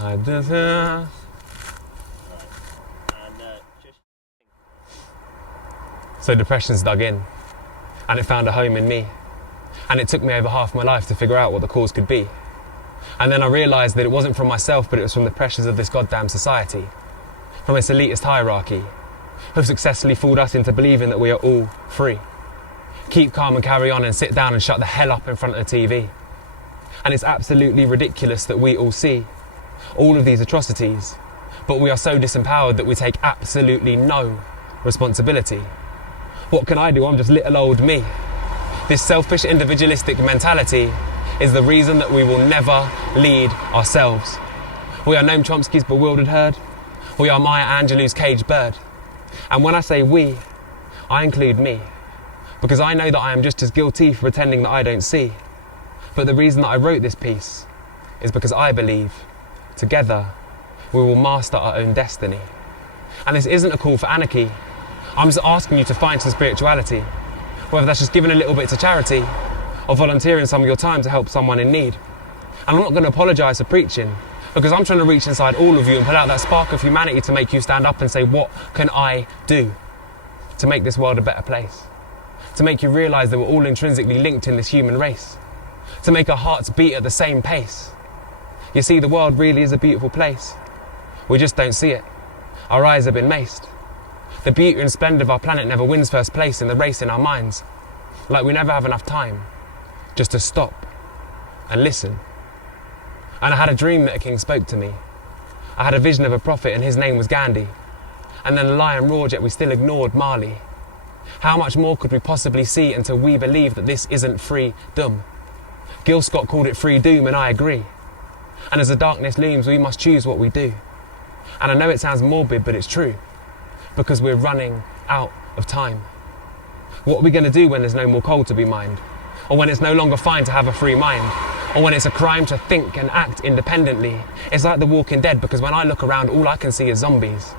I deserve. So depression's dug in, and it found a home in me. And it took me over half my life to figure out what the cause could be. And then I realised that it wasn't from myself, but it was from the pressures of this goddamn society, from its elitist hierarchy, who've successfully fooled us into believing that we are all free. Keep calm and carry on and sit down and shut the hell up in front of the TV. And it's absolutely ridiculous that we all see all of these atrocities, but we are so disempowered that we take absolutely no responsibility. What can I do? I'm just little old me. This selfish, individualistic mentality is the reason that we will never lead ourselves. We are Noam Chomsky's bewildered herd. We are Maya Angelou's caged bird. And when I say we, I include me, because I know that I am just as guilty for pretending that I don't see. But the reason that I wrote this piece is because I believe, together, we will master our own destiny. And this isn't a call for anarchy. I'm just asking you to find some spirituality, whether that's just giving a little bit to charity or volunteering some of your time to help someone in need. And I'm not going to apologise for preaching, because I'm trying to reach inside all of you and pull out that spark of humanity to make you stand up and say, what can I do to make this world a better place? To make you realise that we're all intrinsically linked in this human race. To make our hearts beat at the same pace. You see, the world really is a beautiful place. We just don't see it. Our eyes have been maced. The beauty and splendour of our planet never wins first place in the race in our minds. Like we never have enough time just to stop and listen. And I had a dream that a king spoke to me. I had a vision of a prophet and his name was Gandhi. And then the lion roared, yet we still ignored Marley. How much more could we possibly see until we believe that this isn't freedom? Gil Scott called it free doom, and I agree. And as the darkness looms, we must choose what we do. And I know it sounds morbid, but it's true. Because we're running out of time. What are we going to do when there's no more coal to be mined? Or when it's no longer fine to have a free mind? Or when it's a crime to think and act independently? It's like The Walking Dead, because when I look around, all I can see is zombies.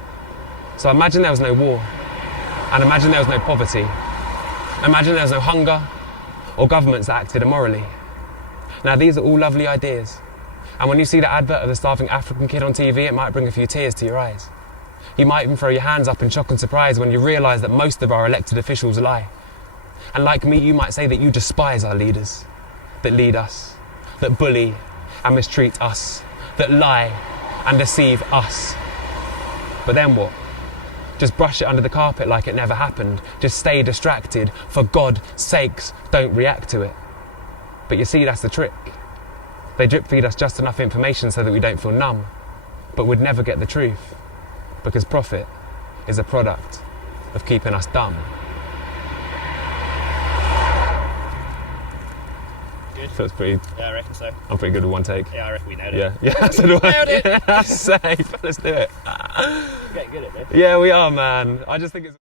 So imagine there was no war. And imagine there was no poverty. Imagine there was no hunger or governments that acted immorally. Now these are all lovely ideas. And when you see the advert of the starving African kid on TV, it might bring a few tears to your eyes. You might even throw your hands up in shock and surprise when you realise that most of our elected officials lie. And like me, you might say that you despise our leaders, that lead us, that bully and mistreat us, that lie and deceive us. But then what? Just brush it under the carpet like it never happened. Just stay distracted. For God's sakes, don't react to it. But you see, that's the trick. They drip feed us just enough information so that we don't feel numb, but we'd never get the truth, because profit is a product of keeping us dumb. Good. Feels pretty. Yeah, I reckon so. I'm pretty good with one take. Yeah, I reckon we nailed it. Yeah, so do I. Nailed it. Safe. Let's do it. We're getting good at this. Yeah, we are, man. I just think it's